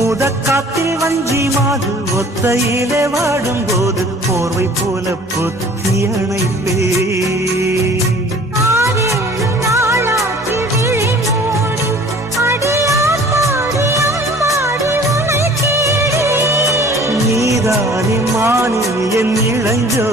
ஊதக்காத்தில் வஞ்சி மாது ஒத்தையிலே வாடும்போது போர்வை போல பொத்தி அணைப்பே. நீதானே மானே என் இளஞ்சோ